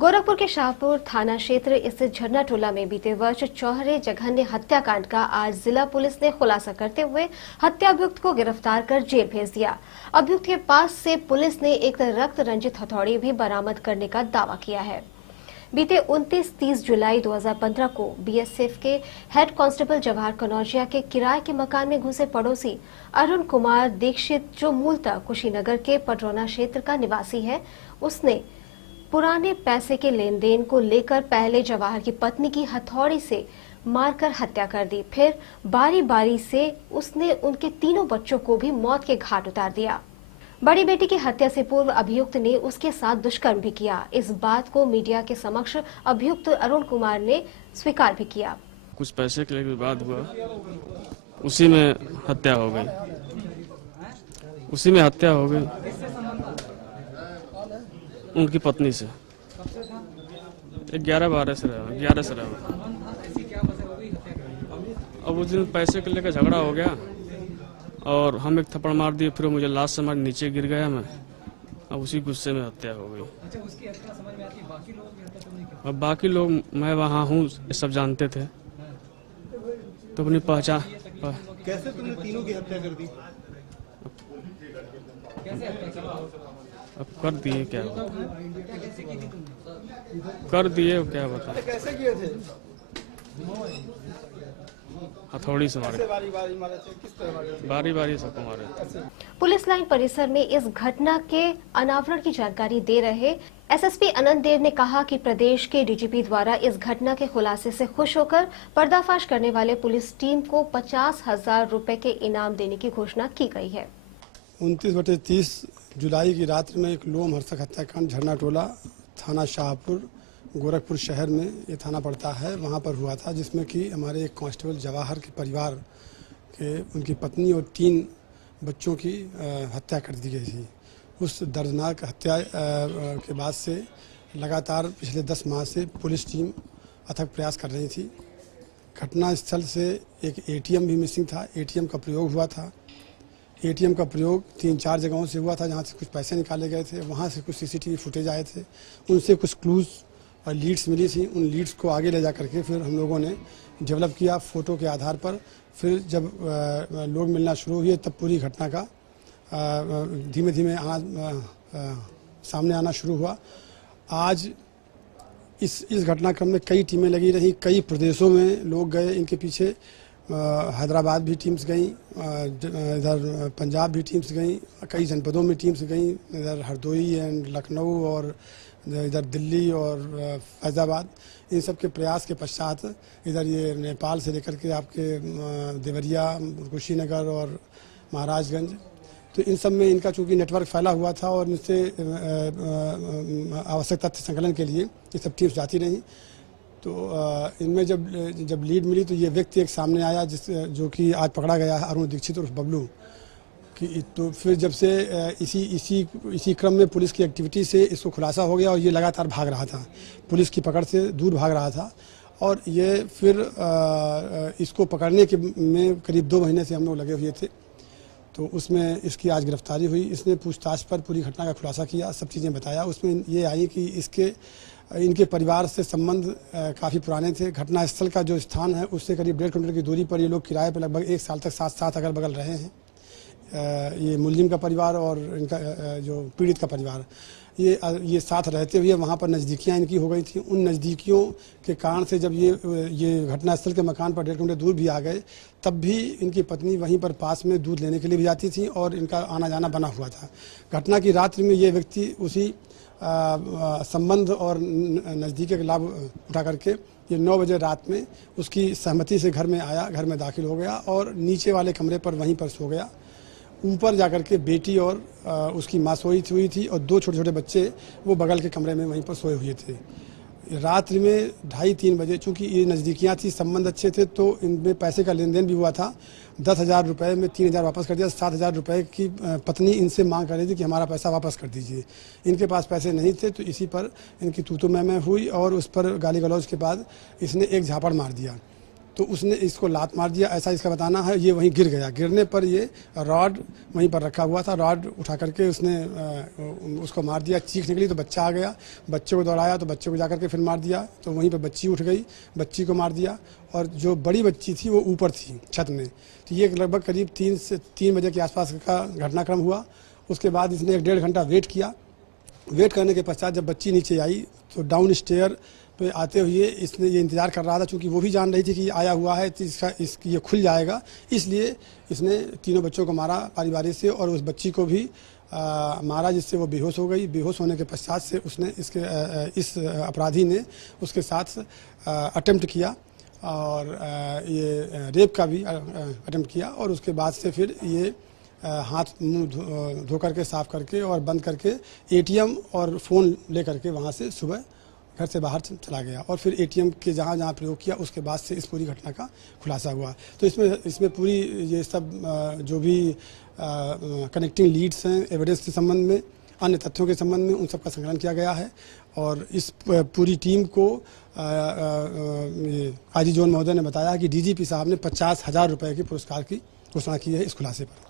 गोरखपुर के शाहपुर थाना क्षेत्र स्थित झरना टोला में बीते वर्ष चौहरे जघन्य हत्याकांड का आज जिला पुलिस ने खुलासा करते हुए हत्या अभियुक्त को गिरफ्तार कर जेल भेज दिया। अभियुक्त के पास से पुलिस ने एक रक्त रंजित हथौड़ी भी बरामद करने का दावा किया है। बीते 29-30 जुलाई 2015 को बीएसएफ के हेड कांस्टेबल जवाहर कनौजिया के किराए के मकान में घुसे पड़ोसी अरुण कुमार दीक्षित, जो मूलतः कुशीनगर के पटरौना क्षेत्र का निवासी है, उसने पुराने पैसे के लेन देन को लेकर पहले जवाहर की पत्नी की हथौड़ी से मारकर हत्या कर दी। फिर बारी बारी से उसने उनके तीनों बच्चों को भी मौत के घाट उतार दिया। बड़ी बेटी की हत्या से पूर्व अभियुक्त ने उसके साथ दुष्कर्म भी किया। इस बात को मीडिया के समक्ष अभियुक्त अरुण कुमार ने स्वीकार भी किया। कुछ पैसे के लिए विवाद हुआ, उसी में हत्या हो गई। उनकी पत्नी से 11-12 से रहा। अब उस दिन पैसे के लेकर झगड़ा हो गया और हम एक थप्पड़ मार दिए, फिर मुझे लाश से मार नीचे गिर गया मैं। अब उसी गुस्से में हत्या हो गई। अब बाकी लोग, मैं वहाँ हूँ, ये सब जानते थे, तो अपनी पहचान। कैसे तुमने तीनों की हत्या कर दी? अब कर दिए, क्या बता, कर दिए, क्या बता। कैसे किए थे? हथौड़ी से मारे, बारी बारी सबको मारे। पुलिस लाइन परिसर में इस घटना के अनावरण की जानकारी दे रहे एसएसपी अनंत देव ने कहा कि प्रदेश के डीजीपी द्वारा इस घटना के खुलासे से खुश होकर पर्दाफाश करने वाले पुलिस टीम को 50,000 रुपए के इनाम देने की घोषणा की गई है। 29-30 जुलाई की रात में एक लोमहर्षक हत्याकांड झरना टोला, थाना शाहपुर, गोरखपुर शहर में ये थाना पड़ता है, वहाँ पर हुआ था, जिसमें कि हमारे एक कांस्टेबल जवाहर के परिवार के उनकी पत्नी और 3 बच्चों की हत्या कर दी गई थी। उस दर्दनाक हत्या के बाद से लगातार पिछले 10 माह से पुलिस टीम अथक प्रयास कर रही थी। घटना स्थल से एक एटीएम भी मिसिंग था, एटीएम का प्रयोग हुआ था। एटीएम का प्रयोग 3-4 जगहों से हुआ था, जहाँ से कुछ पैसे निकाले गए थे। वहाँ से कुछ सीसीटीवी फुटेज आए थे, उनसे कुछ क्लूज़ और लीड्स मिली थी। उन लीड्स को आगे ले जा करके फिर हम लोगों ने डेवलप किया फ़ोटो के आधार पर। फिर जब लोग मिलना शुरू हुए तब पूरी घटना का धीमे धीमे सामने आना शुरू हुआ। आज इस घटनाक्रम में कई टीमें लगी रहीं, कई प्रदेशों में लोग गए इनके पीछे। हैदराबाद भी टीम्स गई, इधर पंजाब भी टीम्स गई, कई जनपदों में टीम्स गई, इधर हरदोई एंड लखनऊ और इधर दिल्ली और फैज़ाबाद। इन सब के प्रयास के पश्चात इधर ये नेपाल से लेकर के आपके देवरिया, कुशीनगर और महाराजगंज, तो इन सब में इनका चूँकि नेटवर्क फैला हुआ था और इनसे आवश्यक तथ्य संकलन के लिए ये सब टीम्स जाती रहीं। तो इनमें जब लीड मिली तो ये व्यक्ति एक सामने आया जो कि आज पकड़ा गया है, अरुण दीक्षित और बबलू की। तो फिर जब से इसी क्रम में पुलिस की एक्टिविटी से इसको खुलासा हो गया और ये लगातार भाग रहा था, पुलिस की पकड़ से दूर भाग रहा था। और ये फिर इसको पकड़ने के में करीब 2 महीने से हम लोग लगे हुए थे। तो उसमें इसकी आज गिरफ्तारी हुई। इसने पूछताछ पर पूरी घटना का खुलासा किया, सब चीज़ें बताया। उसमें ये आई कि इनके परिवार से संबंध काफ़ी पुराने थे। घटना स्थल का जो स्थान है उससे करीब 1.5 किलोमीटर की दूरी पर ये लोग किराए पर लगभग 1 साल तक साथ अगल बगल रहे हैं। ये मुलजिम का परिवार और इनका जो पीड़ित का परिवार, ये साथ रहते हुए वहाँ पर नज़दीकियाँ इनकी हो गई थी। उन नज़दीकियों के कारण से जब ये घटनास्थल के मकान पर 1.5 किलोमीटर दूर भी आ गए, तब भी इनकी पत्नी वहीं पर पास में दूध लेने के लिए भी जाती थी और इनका आना जाना बना हुआ था। घटना की रात्रि में ये व्यक्ति उसी संबंध और नज़दीकी का लाभ उठा करके ये 9 बजे रात में उसकी सहमति से घर में आया, घर में दाखिल हो गया और नीचे वाले कमरे पर वहीं पर सो गया। ऊपर जाकर के बेटी और उसकी माँ सोई हुई थी और 2 छोटे-छोटे बच्चे वो बगल के कमरे में वहीं पर सोए हुए थे। रात्रि में 2:30-3 बजे, चूँकि ये नज़दीकियाँ थी, संबंध अच्छे थे, तो इनमें पैसे का लेन देन भी हुआ था। 10,000 रुपये में 3,000 वापस कर दिया। 7,000 रुपये की पत्नी इनसे मांग कर रही थी कि हमारा पैसा वापस कर दीजिए। इनके पास पैसे नहीं थे, तो इसी पर इनकी तू-तू मैं-मैं हुई और उस पर गाली गलौज के बाद इसने एक झापड़ मार दिया। तो उसने इसको लात मार दिया, ऐसा इसका बताना है। ये वहीं गिर गया, गिरने पर ये रॉड वहीं पर रखा हुआ था, रॉड उठा करके उसने उसको मार दिया। चीख निकली तो बच्चा आ गया, बच्चे को दौड़ाया तो बच्चे को जाकर के फिर मार दिया, तो वहीं पर बच्ची उठ गई, बच्ची को मार दिया। और जो बड़ी बच्ची थी वो ऊपर थी छत में। तो ये लगभग करीब 3 बजे के आसपास का घटनाक्रम हुआ। उसके बाद इसने 1-1.5 घंटा वेट किया। वेट करने के पश्चात जब बच्ची नीचे आई तो डाउन स्टेयर पे आते हुए इसने ये इंतज़ार कर रहा था, क्योंकि वो भी जान रही थी कि आया हुआ है तो ये खुल जाएगा, इसलिए इसने तीनों बच्चों को मारा बारी बारी से और उस बच्ची को भी मारा, जिससे वो बेहोश हो गई। बेहोश होने के पश्चात से उसने इस अपराधी ने उसके साथ अटेम्प्ट किया और ये रेप का भी अटेम्प्ट किया। और उसके बाद से फिर ये हाथ मुंह धो करके साफ करके और बंद करके एटीएम और फ़ोन ले करके वहाँ से सुबह घर से बाहर चला गया। और फिर एटीएम के जहाँ जहाँ प्रयोग किया उसके बाद से इस पूरी घटना का खुलासा हुआ। तो इसमें पूरी ये सब जो भी कनेक्टिंग लीड्स हैं एविडेंस के संबंध में, अन्य तथ्यों के संबंध में, उन सब का संकलन किया गया है। और इस पूरी टीम को आईजी जोन महोदय ने बताया कि डीजीपी साहब ने 50,000 रुपये के पुरस्कार की घोषणा की है इस खुलासे पर।